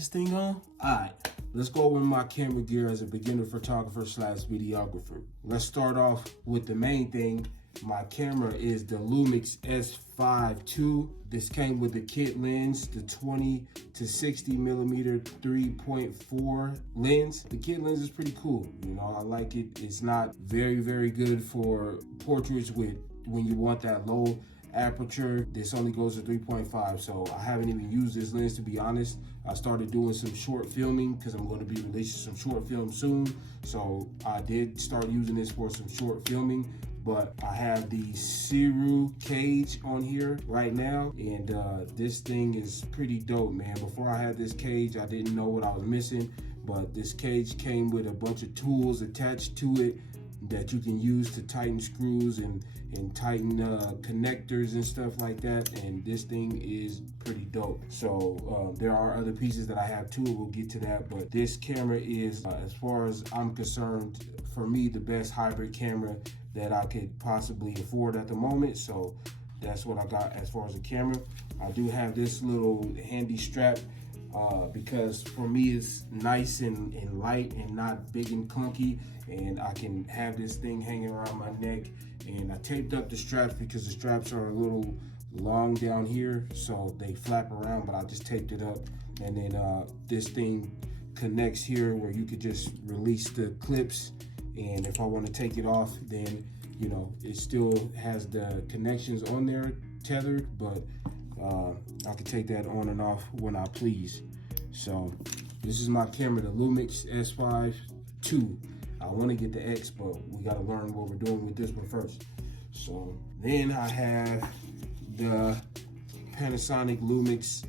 this thing on? Alright, let's go over my camera gear as a beginner photographer slash videographer. Let's start off with the main thing. My camera is the Lumix S5 II. This came with the kit lens, the 20 to 60 millimeter 3.4 lens. The kit lens is pretty cool. You know, I like it. It's not very good for portraits with when you want that low aperture. This only goes to 3.5, so I haven't even used this lens, to be honest. I started doing some short filming because I'm going to be releasing some short film soon, so I did start using this for some short filming. But I have the Sirui cage on here right now, and this thing is pretty dope, man. Before I had this cage, I didn't know what I was missing, but this cage came with a bunch of tools attached to it that you can use to tighten screws and tighten connectors and stuff like that, and this thing is pretty dope. So there are other pieces that I have too, we'll get to that, but this camera is, as far as I'm concerned, for me, the best hybrid camera that I could possibly afford at the moment. So that's what I got as far as the camera. I do have this little handy strap because for me it's nice and light and not big and clunky, and I can have this thing hanging around my neck. And I taped up the straps because the straps are a little long down here, so they flap around, but I just taped it up. And then this thing connects here where you could just release the clips, and if I want to take it off, then you know it still has the connections on there tethered, but I can take that on and off when I please. So this is my camera, the Lumix S5 II. I want to get the X, but we got to learn what we're doing with this one first. So then I have the Panasonic Lumix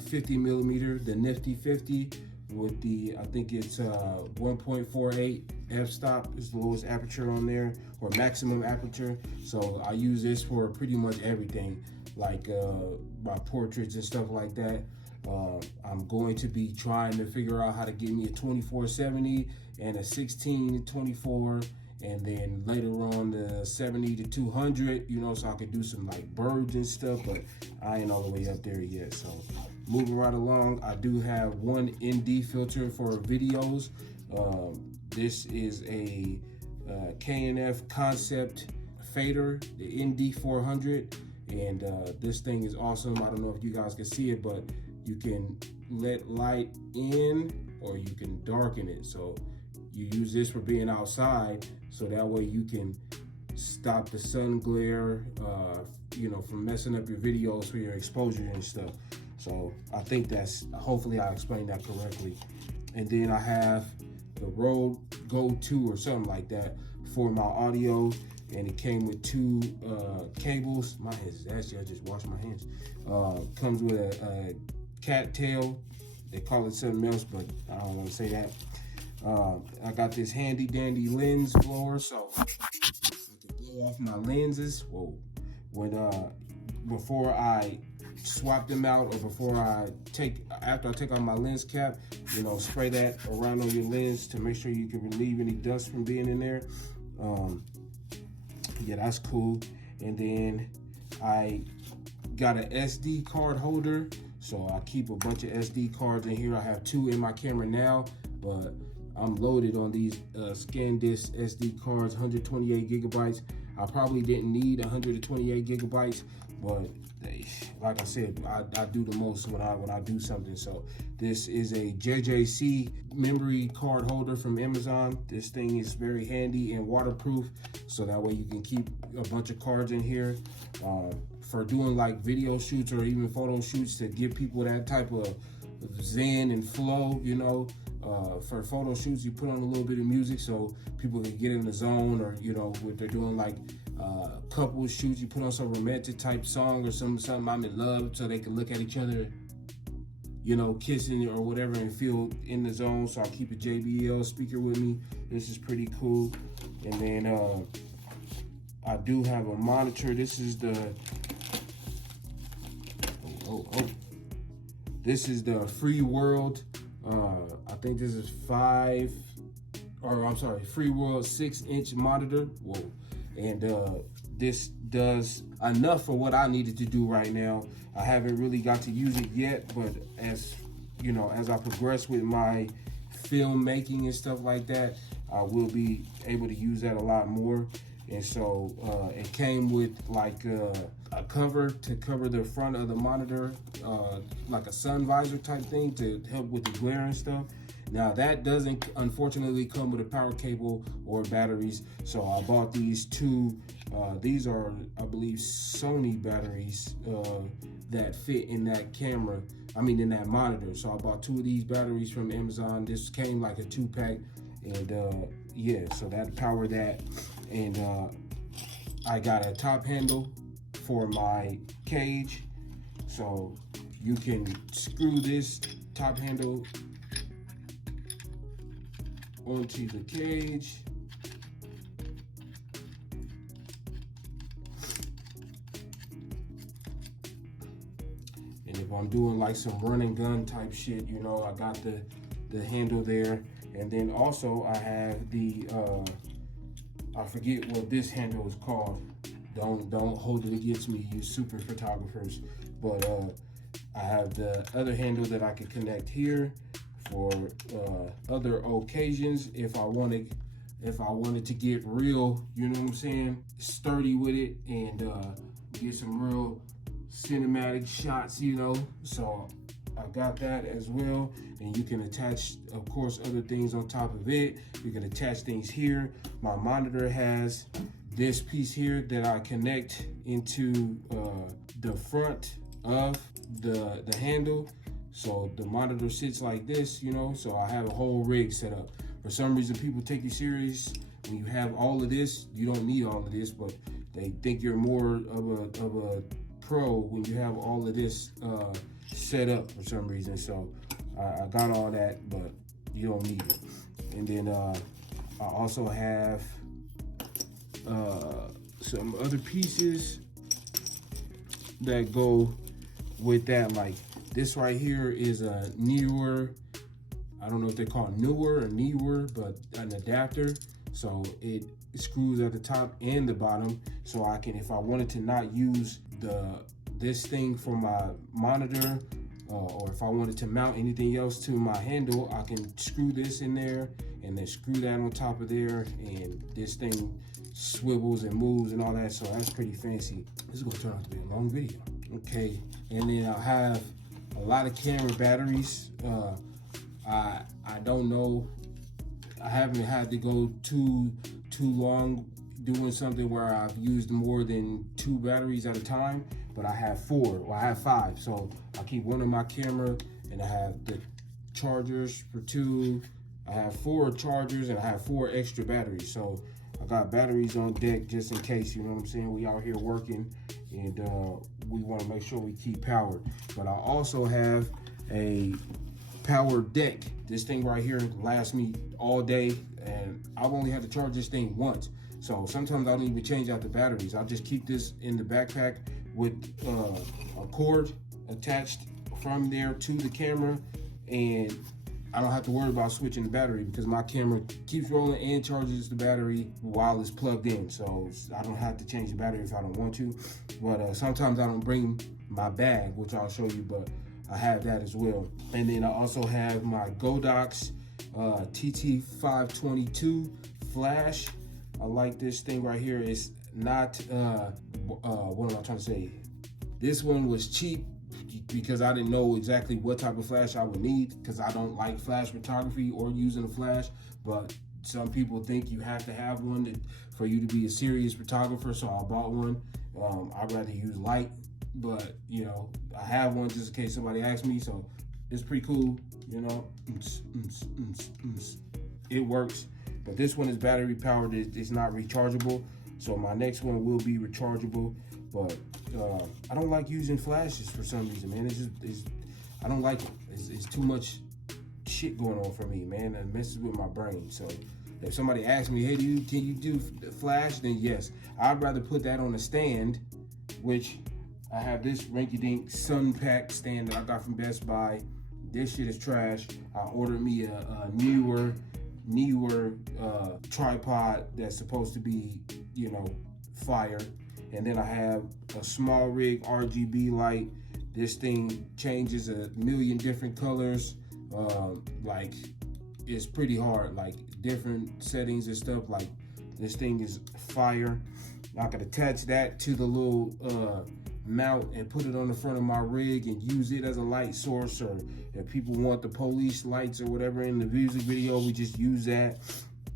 50 millimeter, the Nifty 50 with the, I think it's 1.48 f-stop is the lowest aperture on there, or maximum aperture. So I use this for pretty much everything, like my portraits and stuff like that. I'm going to be trying to figure out how to get me a 2470 and a 16-24, and then later on the 70 to 200, you know, so I could do some like birds and stuff, but I ain't all the way up there yet. So moving right along, I do have one ND filter for videos. This is a K&F Concept fader, the ND 400, and this thing is awesome. I don't know if you guys can see it, but you can let light in or you can darken it. So you use this for being outside, so that way you can stop the sun glare, you know, from messing up your videos for your exposure and stuff. So I think that's, hopefully I explained that correctly. And then I have the Rode Go 2 or something like that for my audio, and it came with two cables. My hands is ashy, I just washed my hands. Comes with a cattail. They call it something else, but I don't want to say that. I got this handy dandy lens blower, so I can blow off my lenses. Whoa. When before I swap them out, or after I take off my lens cap, you know, spray that around on your lens to make sure you can relieve any dust from being in there. Yeah, that's cool. And then I got an SD card holder, so I keep a bunch of SD cards in here. I have two in my camera now, but I'm loaded on these SanDisk SD cards, 128 gigabytes. I probably didn't need 128 gigabytes, but like I said, I do the most when I do something. So this is a JJC memory card holder from Amazon. This thing is very handy and waterproof, so that way you can keep a bunch of cards in here for doing like video shoots or even photo shoots, to give people that type of zen and flow, you know. For photo shoots, you put on a little bit of music so people can get in the zone, or you know, if they're doing like couple shoots, you put on some romantic type song or something I'm in love, so they can look at each other, you know, kissing or whatever, and feel in the zone. So I keep a JBL speaker with me. This is pretty cool. And then I do have a monitor. This is the this is the Free World. I think this is Free World 6-inch monitor. Whoa. And this does enough for what I needed to do right now. I haven't really got to use it yet, but as you know, as I progress with my filmmaking and stuff like that, I will be able to use that a lot more. And so it came with like a cover to cover the front of the monitor, like a sun visor type thing to help with the glare and stuff. Now that doesn't unfortunately come with a power cable or batteries, so I bought these two. These are, I believe, Sony batteries that fit in that camera. I mean, in that monitor. So I bought two of these batteries from Amazon. This came like a 2-pack, and yeah, so that powered that. And I got a top handle for my cage, so you can screw this top handle onto the cage. And if I'm doing like some run and gun type shit, you know, I got the handle there. And then also I have the I forget what this handle is called. Don't hold it against me, you super photographers. But I have the other handle that I can connect here for other occasions if I wanted to get real, you know what I'm saying, sturdy with it, and get some real cinematic shots, you know. So I got that as well. And you can attach, of course, other things on top of it. You can attach things here. My monitor has this piece here that I connect into the front of the handle. So the monitor sits like this, you know, so I have a whole rig set up. For some reason, people take you serious when you have all of this. You don't need all of this, but they think you're more of a pro when you have all of this set up for some reason. So I got all that, but you don't need it. And then I also have some other pieces that go with that. Like this right here is a newer, I don't know if they call it newer or newer, but an adapter. So it screws at the top and the bottom. So I can, if I wanted to not use this thing for my monitor, or if I wanted to mount anything else to my handle, I can screw this in there and then screw that on top of there, and this thing swivels and moves and all that. So that's pretty fancy. This is gonna turn out to be a long video. Okay, and then I have a lot of camera batteries. I don't know, I haven't had to go too long doing something where I've used more than 2 batteries at a time, but I have 4, or I have 5. So I keep one in my camera, and I have the chargers for 2. I have 4 chargers, and I have 4 extra batteries. So I got batteries on deck just in case, you know what I'm saying? We out here working, and we want to make sure we keep powered. But I also have a power deck. This thing right here lasts me all day, and I've only had to charge this thing once. So sometimes I don't even change out the batteries. I'll just keep this in the backpack with a cord attached from there to the camera, and I don't have to worry about switching the battery because my camera keeps rolling and charges the battery while it's plugged in. So I don't have to change the battery if I don't want to. But sometimes I don't bring my bag, which I'll show you, but I have that as well. And then I also have my Godox TT522 flash. I like this thing right here. It's not, what am I trying to say? This one was cheap because I didn't know exactly what type of flash I would need, because I don't like flash photography or using a flash, but some people think you have to have one for you to be a serious photographer, so I bought one. I'd rather use light, but you know, I have one just in case somebody asks me, so it's pretty cool, you know. It works. But this one is battery powered. It's not rechargeable. So my next one will be rechargeable. But I don't like using flashes for some reason, man. I don't like it. It's too much shit going on for me, man. It messes with my brain. So if somebody asks me, hey, can you do flash? Then yes. I'd rather put that on a stand, which I have this rinky-dink sun pack stand that I got from Best Buy. This shit is trash. I ordered me a newer tripod that's supposed to be, you know, fire. And then I have a small rig RGB light This thing changes a million different colors. Like, it's pretty hard, like different settings and stuff. Like, this thing is fire. I could attach that to the little mount and put it on the front of my rig and use it as a light source, or if people want the police lights or whatever in the music video, we just use that.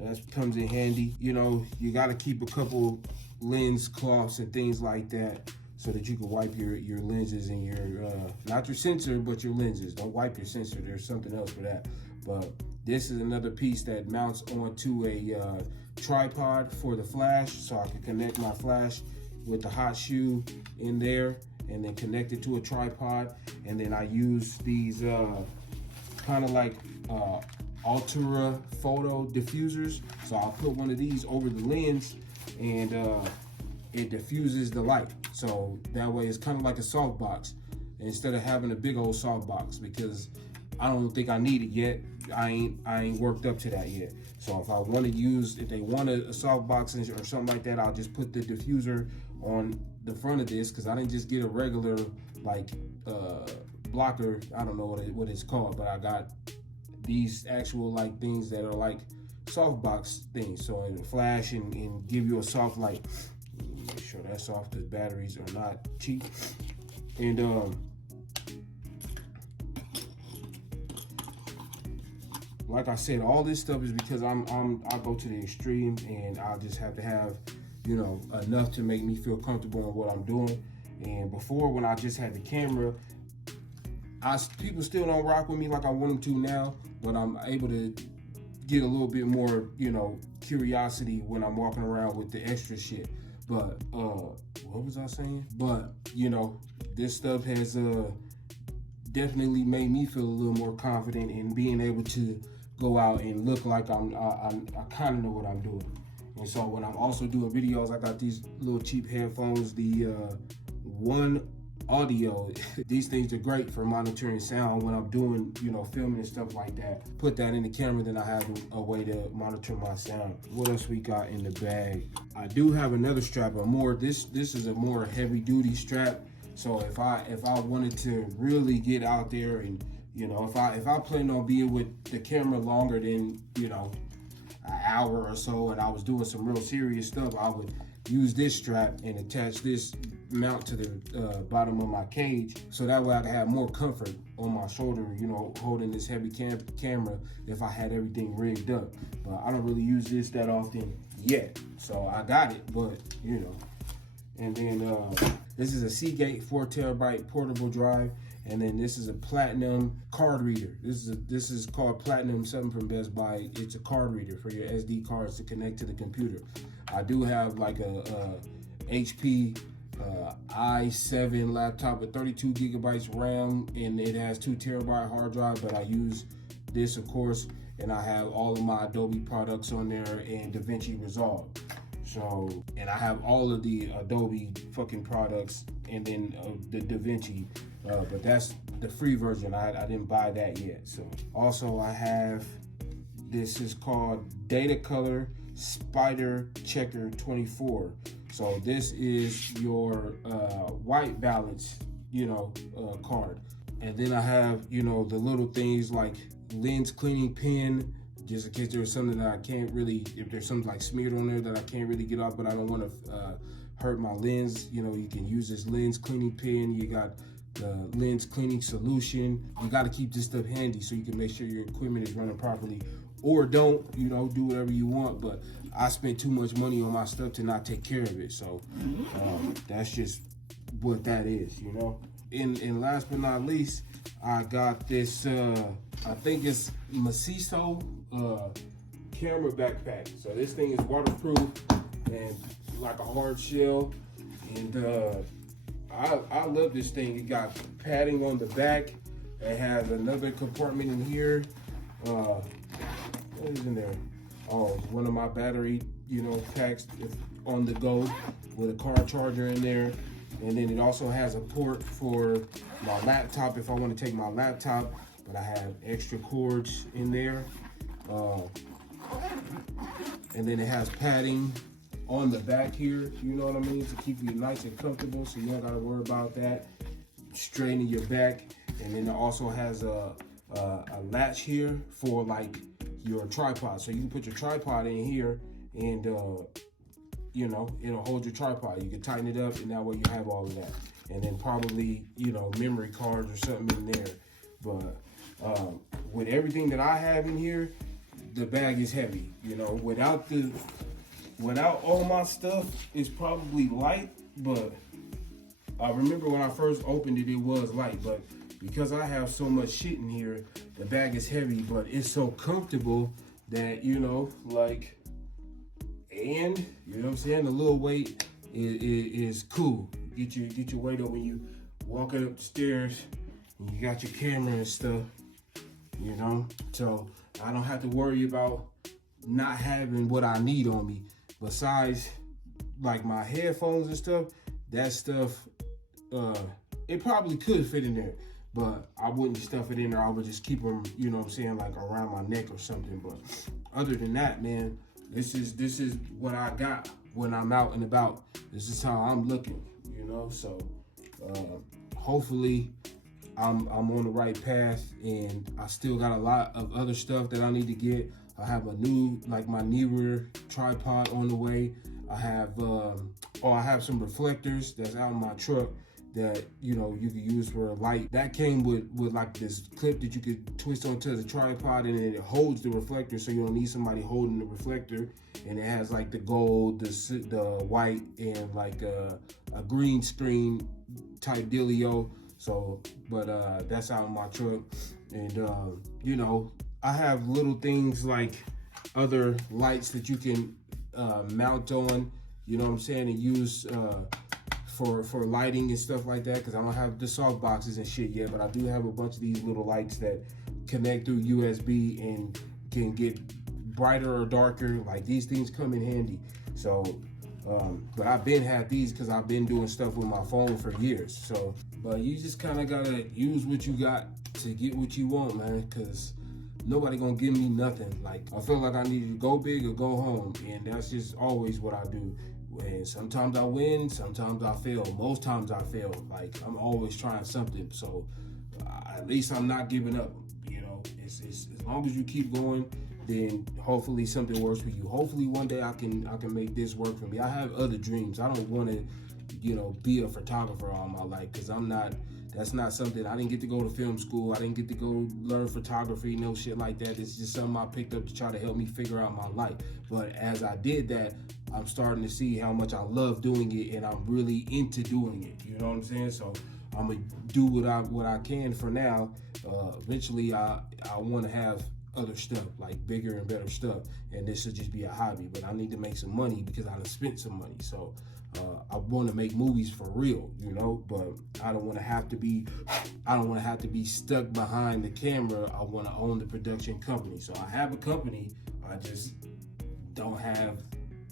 That comes in handy. You know, you got to keep a couple lens cloths and things like that so that you can wipe your lenses and your, not your sensor, but your lenses. Don't wipe your sensor, there's something else for that. But this is another piece that mounts onto a tripod for the flash, so I can connect my flash with the hot shoe in there and then connect it to a tripod. And then I use these kind of like Altura photo diffusers. So I'll put one of these over the lens and it diffuses the light. So that way it's kind of like a softbox instead of having a big old softbox, because I don't think I need it yet. I ain't worked up to that yet. So if I want to use, if they want a softbox or something like that, I'll just put the diffuser on the front of this, because I didn't just get a regular like blocker. I don't know what it's called, but I got these actual like things that are like softbox things, so it'll flash and give you a soft light. Make sure that's off, because batteries are not cheap. And like I said, all this stuff is because I go to the extreme, and I just have to have, you know, enough to make me feel comfortable in what I'm doing. And before, when I just had the camera, people still don't rock with me like I want them to now, but I'm able to get a little bit more, you know, curiosity when I'm walking around with the extra shit. But what was I saying? But you know, this stuff has definitely made me feel a little more confident in being able to go out and look like I kind of know what I'm doing. And so when I'm also doing videos, I got these little cheap headphones, the One Audio. These things are great for monitoring sound when I'm doing, you know, filming and stuff like that. Put that in the camera, then I have a way to monitor my sound. What else we got in the bag? I do have another strap, this is a more heavy duty strap. So if I wanted to really get out there, and you know, if I plan on being with the camera longer than, you know, an hour or so, and I was doing some real serious stuff, I would use this strap and attach this mount to the bottom of my cage, so that way I can have more comfort on my shoulder, you know, holding this heavy camera if I had everything rigged up. But I don't really use this that often yet, so I got it, but you know. And then this is a Seagate 4 terabyte portable drive, and then this is a Platinum card reader. This is called Platinum 7 from Best Buy. It's a card reader for your SD cards to connect to the computer. I do have like a HP i7 laptop with 32 gigabytes RAM, and it has 2 terabyte hard drive, but I use this, of course, and I have all of my Adobe products on there and DaVinci Resolve. So, and I have all of the Adobe fucking products, and then the DaVinci, but that's the free version. I didn't buy that yet. So also I have, this is called Datacolor Spider Checker 24. So this is your white balance, you know, card. And then I have, you know, the little things like lens cleaning pen, just in case there's something that I can't really, if there's something like smeared on there that I can't really get off, but I don't want to hurt my lens. You know, you can use this lens cleaning pen. You got the lens cleaning solution. You got to keep this stuff handy so you can make sure your equipment is running properly, or don't, you know, do whatever you want. But I spent too much money on my stuff to not take care of it. So that's just what that is, you know. And last but not least, I got this, I think it's Maciso camera backpack. So this thing is waterproof and like a hard shell. And I love this thing. It got padding on the back. It has another compartment in here. What is in there? Oh, one of my battery, you know, packs on the go with a car charger in there. And then it also has a port for my laptop if I want to take my laptop, but I have extra cords in there. And then it has padding on the back here, you know what I mean, to keep you nice and comfortable, so you don't gotta worry about that. straightening your back. And then it also has a latch here for like your tripod. So you can put your tripod in here and you know, it'll hold your tripod. You can tighten it up and that way you have all of that. And then probably, you know, memory cards or something in there. But with everything that I have in here, the bag is heavy. You know, without all my stuff, it's probably light, but I remember when I first opened it, it was light, but because I have so much shit in here, the bag is heavy, but it's so comfortable that, you know, like, and, you know what I'm saying, the little weight is cool. Get your weight up when you walking up the stairs, and you got your camera and stuff, you know, so I don't have to worry about not having what I need on me. Besides, like my headphones and stuff, that stuff, it probably could fit in there, but I wouldn't stuff it in there. I would just keep them, you know what I'm saying, like around my neck or something. But other than that, man, this is what I got when I'm out and about. This is how I'm looking, you know. So hopefully I'm on the right path, and I still got a lot of other stuff that I need to get. I have a new, like my Neewer tripod on the way. I have I have some reflectors that's out in my truck that, you know, you could use for a light. That came with like this clip that you could twist onto the tripod, and it holds the reflector, so you don't need somebody holding the reflector. And it has like the gold, the white, and like a green screen type dealio. So, but that's out in my truck. And you know, I have little things like other lights that you can mount on, you know what I'm saying, and use for lighting and stuff like that, because I don't have the soft boxes and shit yet, but I do have a bunch of these little lights that connect through USB and can get brighter or darker. Like, these things come in handy. So but I've been had these because I've been doing stuff with my phone for years. So, but you just kind of gotta use what you got to get what you want, man, because nobody gonna give me nothing. Like, I feel like I need to go big or go home, and that's just always what I do. And sometimes I win, sometimes I fail. Most times I fail. Like, I'm always trying something. So at least I'm not giving up. You know, it's as long as you keep going, then hopefully something works for you. Hopefully one day I can make this work for me. I have other dreams. I don't want to, you know, be a photographer all my life, because I'm not. That's not something. I didn't get to go to film school. I didn't get to go learn photography, no shit like that. It's just something I picked up to try to help me figure out my life. But as I did that, I'm starting to see how much I love doing it, and I'm really into doing it. You know what I'm saying? So I'm gonna do what I can for now. Eventually, I want to have other stuff, like bigger and better stuff, and this should just be a hobby. But I need to make some money because I done spent some money. So I want to make movies for real, you know, but I don't want to have to be stuck behind the camera. I want to own the production company. So I have a company, I just don't have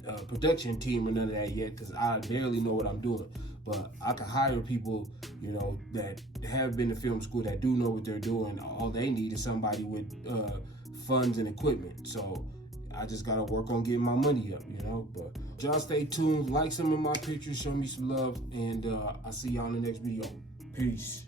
a production team or none of that yet, because I barely know what I'm doing. But I can hire people, you know, that have been to film school, that do know what they're doing. All they need is somebody with funds and equipment. So I just gotta work on getting my money up, you know. But y'all stay tuned, like some of my pictures, show me some love, and I'll see y'all in the next video. Peace.